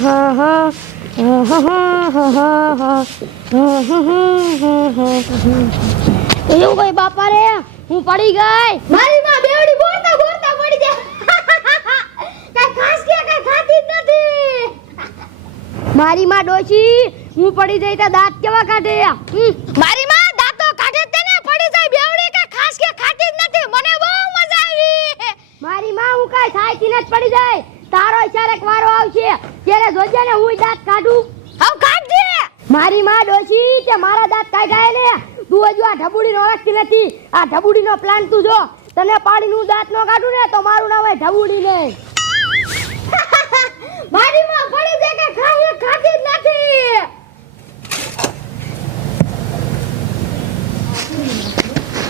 એવું કઈ બાપા રે? હું પડી ગઈ. મારી માં બેવડી બોરતા બોરતા પડી જાય. કઈ ખાસ કે, કઈ ખાતી નથી. મારી માં ડોશી, હું પડી જઈ તો દાંત કેવા કાઢે? મારી માં દાંતો કાઢે જ તેને પડી જાય. બેવડી કઈ ખાસ કે, ખાતી જ નથી. મને બહુ મજા આવી. મારી માં હું કઈ સાયતી જ પડી જાય. તારો ક્યારેક વારો આવશે. ત્યારે જોજે ને હું દાંત કાઢું. આવ કાઢ દે મારી માં ડોશી તે મારા દાંત કાઢાય ને તું હજુ આ ઢબુડી નો ઓળખતી નથી. આ ઢબુડી નો પ્લાન તું જો. તને પાડી નું દાંત નો કાઢું ને તો મારું નામ હોય ઢબુડી ને. મારી માં પડી જાય કે ખાઈ ખાતી જ નથી.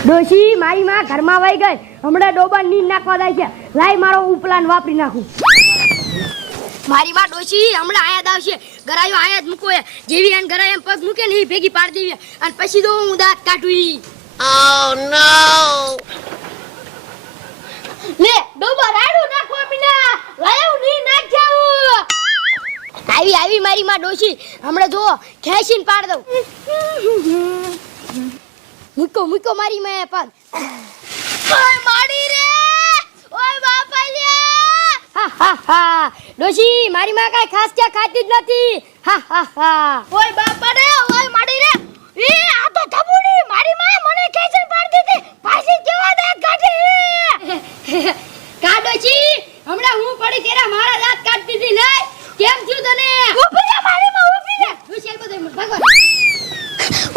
ડોશી મારી માં ઘરમાં વહી ગઈ. હમણાં ડોબા નીંદ નાખવા જાય છે. લાઈ મારો ઉપલાન વાપરી નાખું. મારી માં ડોશી હમણાં આયા જ આવશે. ગરાયો આયા જ મૂકો. જેવી આને ગરાય એમ પગ મૂકે ને એ ભેગી પાડી દેવી. અને પછી તો હું દાંત કાઢું ઈ. લે ડોબા રાડું નાખો મીના લાયો ની નાખ જાવું આવી આવી મારી માં ડોશી. હમણાં જો ખેંચીને પાડ દઉં. મૂકો મૂકો મારી માં પગ ઓય માડી રે ઓય બાપા લ્યા હા હા. હા ડોશી મારી માં કાઈ ખાસ ક્યાં ખાતી જ નથી. હા હા હા. ઓય બાપા રે ઓય માડી રે. એ આ તો ધબુડી. મારી માં મને કેચન પાડી દીધી પાછી કેવા દાંત કાઢે કાડોશી હમણાં હું પડી તેરા મારા દાંત કાઢતી દીધી ને? કેમ થયું તને? ઊભી રે મારી માં ઊભી રે હું શેલ બધું ભગવાન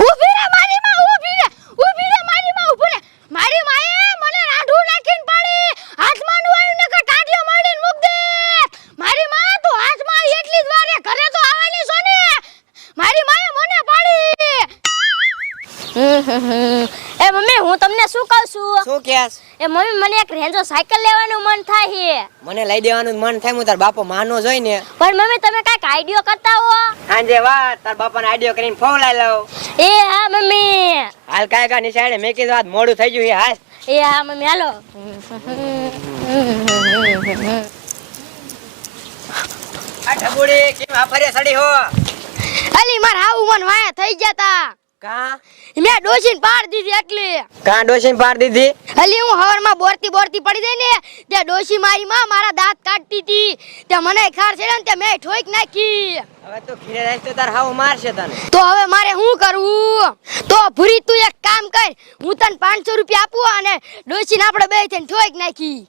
ઊભી રે મારી માં ઊભી રે ઊભી રે મારી માં ઊભી રે મારી માએ મને રાઢું નાખીને પાડી હાથમાં નું આવ્યું ને કે ટાઢિયો મારીને મૂક દે મારી માં તું હાથમાં એટલી જ વારે ઘરે તો આવવાની છો ને મારી માએ મને પાડી એ મમ્મી હું તમને શું કહું છું? શું કેસ એ મમ્મી મને એક રેન્જો સાયકલ લેવાનું મન થાય છે મને લઈ દેવાનું મન થાય હું તાર બાપો માનો જોઈ ને. પણ મમ્મી તમે કાંઈક આઈડિયો કરતા હો? હાંજે વા તાર બાપાને આઈડિયો કરીને ફોન લઈ લઉં. એ હા મમ્મી. હાલ કાંઈ કા નિશાળે મેં કીધું આજ મોડું થઈ ગયું છે હાલ. એ હા મમ્મી હાલો. આ ઢબુડી કેમ આ ફરે સડી હો? અલી માર હાવું મન વાયા થઈ ગયા તા. કા? મેં ડોસીને પાર દીધી એટલે. કા ડોસીને પાર દીધી? અલી હું હવારમાં બોરતી બોરતી પડી ગઈ ને ત્યાં ડોસી મારી માં મારા દાંત કાઢતી હતી. ત્યાં મને ખાર છે ને ત્યાં મેં ઠોક નાખી. હવે તો ઘીરે જાય તો તાર હાવ મારશે તને. તો હવે મારે શું કરવું? તો ભૂરી તું એક કામ કર હું તને પાંચસો રૂપિયા આપું અને ડોસીને આપણે બે થઈને ઠોક નાખી.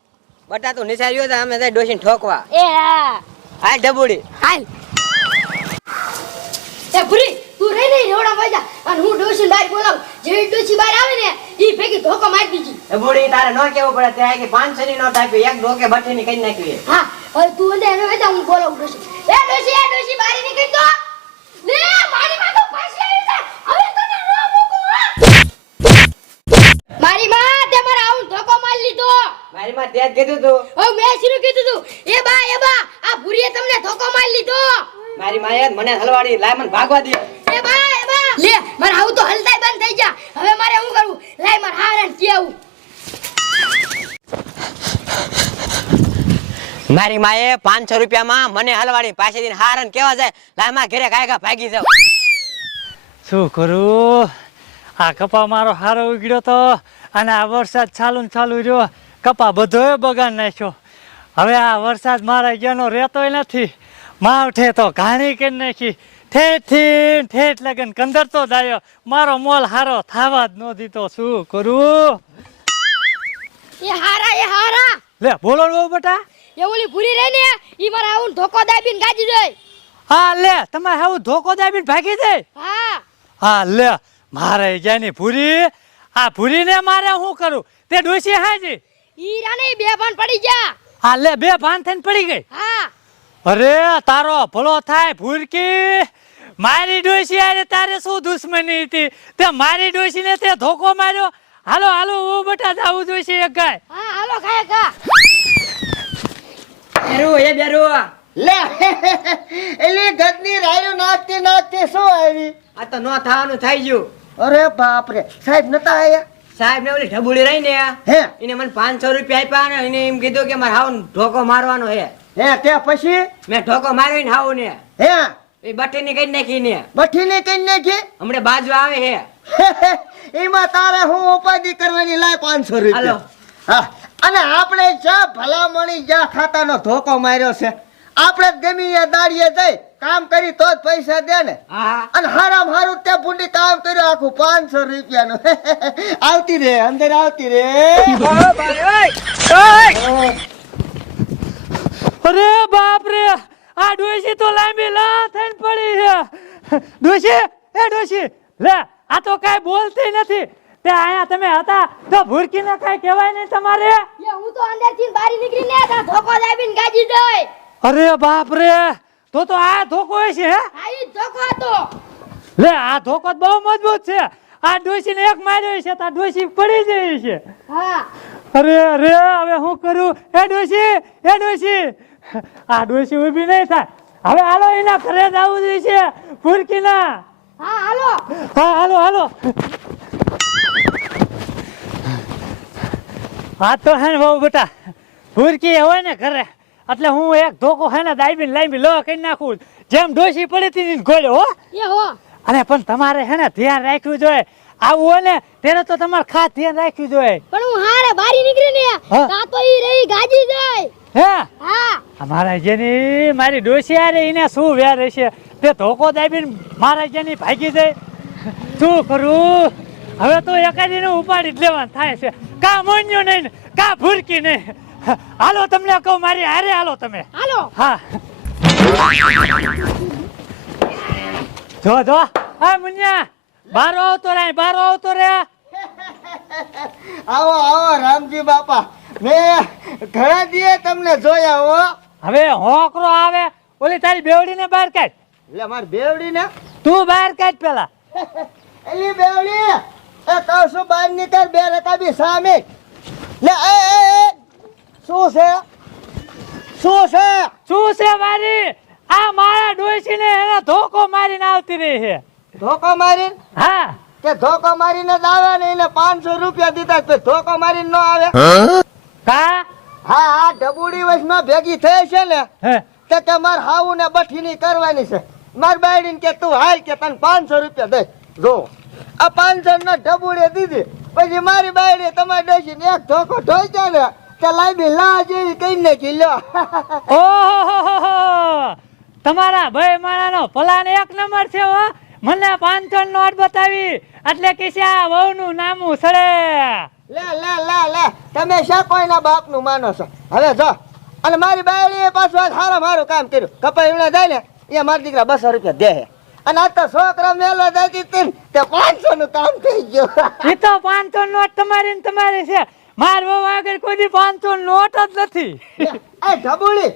બટા તું નિશાળ્યો તો અમે ડોસીને ઠોકવા. એ હા. હાલ ઢબુડી. હાલ. એ ભૂરી તું રહી નહીં રોડા મજા અને હું ડોસી બાર બોલાવ. જેવી ડોસી બાર આવે ને ઈ ભેગી ધોકો મારી દીધી. ઢબુડી તારે ન કેવું પડે ત્યાં કે પાંચસો ની નોટ આપી એક ડોકે બઠી ની કઈ નાખી હા હવે તું અંદર એનો વેતા હું બોલાવું ડોશી. એ ડોશી એ ડોશી બારી નીકળી તો. લે મારી માં તો પાછી આવી છે. હવે તને ન મૂકું હા? મારી માં તે મારા આવું ધોકો મારી લીધો. મારી માં ત્યાં જ કીધું તું. ઓ મેં શરૂ કીધું તું. એ બા એ બા આ ભૂરીએ તમને ધોકો મારી લીધો. મારી માએ મને હલવાડી લાય મને ભાગવા દે. એ એ લે મારે આવું તો હલતાય બંધ થઈ જા. હવે મારે શું કરવું લાય મારે હારણ કેવું મારી માએ પાંચસો રૂપિયામાં મને હલવાડી પાછી દિન હારન કેવા જાય? લામા ઘેરે ઘરે કાયકા ભાગી જાવ શું કરું? આ કપા મારો હારો ઉગડ્યો તો અને આ વરસાદ ચાલુ ને ચાલુ રહ્યો. કપા બધોય બગાડ નાખ્યો. હવે આ વરસાદ મારા ગયાનો રહેતોય નથી. માવઠે તો ઘાણી કરી નાખી. ઠેઠ ઠેઠ લગન કંદરતો દાયો મારો મોલ હારો થાવા જ ન દીધો. શું કરું? એ હારા એ હારા. લે બોલો ને બહુ બેટા. એ ઓલી ભૂરી રહી ને ઈ મારે આવું ધોકો દાબીને ગાજી દે હા લે તમારે આવું ધોકો દાબીને ભાગી દે. હા. હા લે મારે ને ભૂરી. આ ભૂરી ને મારે શું કરું? તે ડોસી હાજી ઈ રાને બે ભાન પડી ગયા. હા લે બે ભાન થઈને પડી ગઈ. હા. અરે તારો ભલો થાય ભૂરકી. મારી ડોશી આરે તારે શું દુશ્મની હતી? તે મારી ડોસીને તે ધોકો માર્યો. હાલો હાલો ઓ બટા જાવું જોઈશે એક ગાય. હા હાલો ખાય કા બેરો એ બેરો. લે એલી ગદની રાયો નાચતી નાચતી શું આવી? આ તો ન થવાનું થઈ ગયું. અરે બાપ રે સાહેબ નતા આયા? સાહેબ ને ઓલી ઢબુડી રહી ને હે? એને મને પાંચસો રૂપિયા આપ્યા ને એને એમ કીધું કે મારે હાવ ઢોકો મારવાનો હે હે તે પછી? મેં ઢોકો માર્યો ને હાવ ને. હે? એ બઠીની કઈ નાખી ને? બઠીને કઈ નાખી? હમણે બાજુ આવે હે. એમાં તારે હું ઉપાધિ કરવાની લાય પાંચસો રૂપિયા. હા. અને આપણે જ્યાં ભલામણી જ્યાં ખાતાનો ધોકો માર્યો છે આપણે જ દાડીએ જઈ કામ કરી તો જ પૈસા દે ને. અને હારામ હારું તે બુંડી કામ કર્યું આખું પાંચસો રૂપિયાનું. આવતી રે અંદર આવતી રે. અરે બાપ રે આ ડોસી તો લાંબી ડોશી એ ડોશી લે આ તો કાઈ બોલતી નથી. તે આયા તમે હતા તો ભૂરકીને કાઈ કહેવાય નહીં તમારે. એ હું તો અંદરથી બારી નીકળીને આ ધોકો દાબીને ગાજી દોય અરે બાપ રે તો તો આ ધોકો છે હે? આ ઈ ધોકો હતો. લે આ ધોકો તો બહુ મજબૂત છે. આ ડોશીને એક માર્યો છે તો ડોશી પડી જાય છે. હા. અરે અરે હવે હું કરું? એ ડોશી એ ડોશી. આ ડોશી ઊભી નહીં થાય. હવે હાલો એના ઘરે જ આવવું જોઈએ છે ભૂરકીના હા હાલો. હા હાલો હાલો. હા તો હે ને બહુ બેટા ભૂરકી હોય ને ઘરે એટલે હું એક ધોકો હે ને દાબીને લાઈબી લો કરી નાખું. જેમ ડોસી પડી હતી ને ગોળ્યો હો. એ હો. અને પણ તમારે હે ને ધ્યાન રાખવું જોઈએ. આવું હોય ને ત્યારે તો તમારે ખાસ ધ્યાન રાખવું જોઈએ. પણ હું હારે બારી નીકળીને હા. તા તો ઈ રહી ગાજી જાય. હે. હા અમારા જેની મારી ડોસી આરે એને શું વેર હશે? તે ધોકો દાબીને મારા જેની ભાગી જાય. શું કરું? હવે તો એકાદીને ઉપાડી જ લેવાનું થાય છે. કા મોન્યો નહીં કા ભૂરકી નહીં. હાલો તમને કહું મારી હારે હાલો તમે. હાલો. હા. જો જો. હા મુન્યા બારો આવતો રે બારો આવતો રે. આવો આવો રામજી બાપા. મેં ઘણા દીએ તમને જોયા હો. હવે હોકરો આવે ઓલી તારી બેવડીને બહાર કાઢ. એટલે મારી બેવડી ને તું બહાર કાઢ પેલા. એલી બેવડી એ કહું છું બહાર નીકળ બે રકાબી સામે. લે એ શું છે? શું છે? શું છે મારી? આ મારા ડોશીને એને ધોકો મારીને આવતી રહી છે. ધોકો મારી હા. કે ધોકો મારીને જ આવે ને એને પાંચસો રૂપિયા દીધા તો ધોકો મારીને ન આવે? કા? હા હા ડબુડી વચમાં ભેગી થઈ છે ને તે કે માર હાવું ને બઠીની કરવાની છે. માર બાયડીને કે તું હાલ કે તને પાંચસો રૂપિયા દે જો આ પાંચસો ના ઢબુડે દીધી. પછી મારી બાયડી તમારી ડોશી એક ધોકો ઢોઈ જાય ને કે લાઈબી લા જેવી કઈ ને ઓહો તમારા ભાઈ માણાનો પ્લાન એક નંબર છે હો. મને પાંચસો નોટ બતાવી. એટલે કે વહુ આ વહુનું નામું સડે લે લે લે લે તમે શા કોઈના બાપનું માનો છો? હવે જો અને મારી બાયડીએ પાછું આજ સારા મારું કામ કર્યું. કપાઈ વીણા જાય ને એ મારા દીકરા બસો રૂપિયા દે અને આ તો છોકરા મેલો જતી હતી તે પાંચસો નું કામ થઈ ગયું. એ તો પાંચસો નોટ તમારી ને તમારી છે. માર બહુ આગળ કોઈ પાંચસો નોટ જ નથી. એ ઢબુડી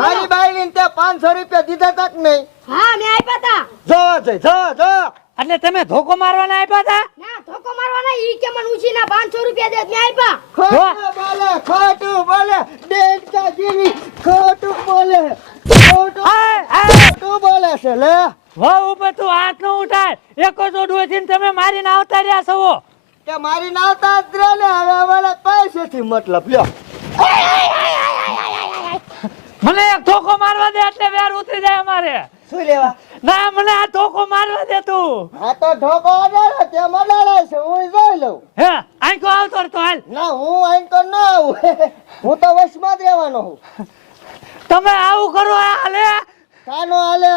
મારી બાયડી ને તે પાંચસો રૂપિયા દીધા તક નહીં? હા મેં આપ્યા હતા જો જો જો જો. એટલે તમે ધોકો મારવાના આપ્યા હતા ના ધોકો મારવાના? ઈ કે મને ઉછીના 500 રૂપિયા દે મે આપ્યા ખોટું બોલે ખોટું બોલે દેડકા જેવી ખોટું બોલે ખોટું. ખોટું બોલે છે લે. વહુ ઉપર તું હાથ ન ઉઠાય. એકો તો ડોસીને તમે મારીને આવતા રહ્યા છો કે મારી નાવતા જ રહે ને હવે અમારે પૈસેથી મતલબ લ્યો. મને એક ધોકો મારવા દે એટલે વેર ઉતરી જાય અમારે. શું લેવા? ના મને આ ધોકો મારવા દે તું. આ તો ઢોકો અડાડે તે મડાડે છે હું જોઈ લઉં. હે આંખો આવતો તો હાલ. ના હું આંખો તો ન આવું. હું તો વશમાં જ રહેવાનો હું તમે આવું કરો આ હાલે. કાનો હાલે?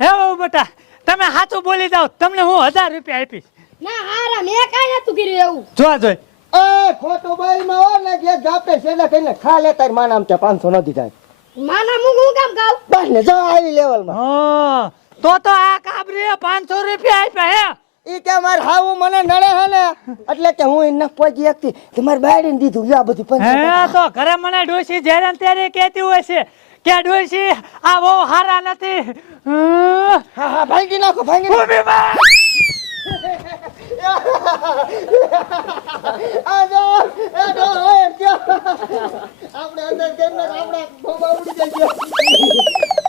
હે ઓ બેટા તમે સાચું બોલી જાઓ તમને હું હજાર રૂપિયા આપીશ. ના હારા મેં કાંઈ નતું કર્યું એવું. જોવા જોઈ. એ ખોટું બાઈમાં હો ને જે જાપે છેલ્લે કહીને ખા લે તાર માનામ છે પાંચસો ન દીધા. માના મું હું કામ ગાવ બસ ને જો આવી હા, તો તો આ કાબરી પાંચસો રૂપિયા આપ્યા હે. ઈ કે માર હાવું મને નડે હે ને એટલે કે હું એને પહોંચી એકથી કે મારી બાયડીને દીધું જા બધું પંચે હે તો ઘરે મને ડોશી જ્યારે ને ત્યારે કહેતી હોય છે કે ડોશી આ બહુ હારા નથી. હા હા ભાંગી નાખો ભાંગી નાખો. આપણે અંદર કેમ આપણા ઉડી જાય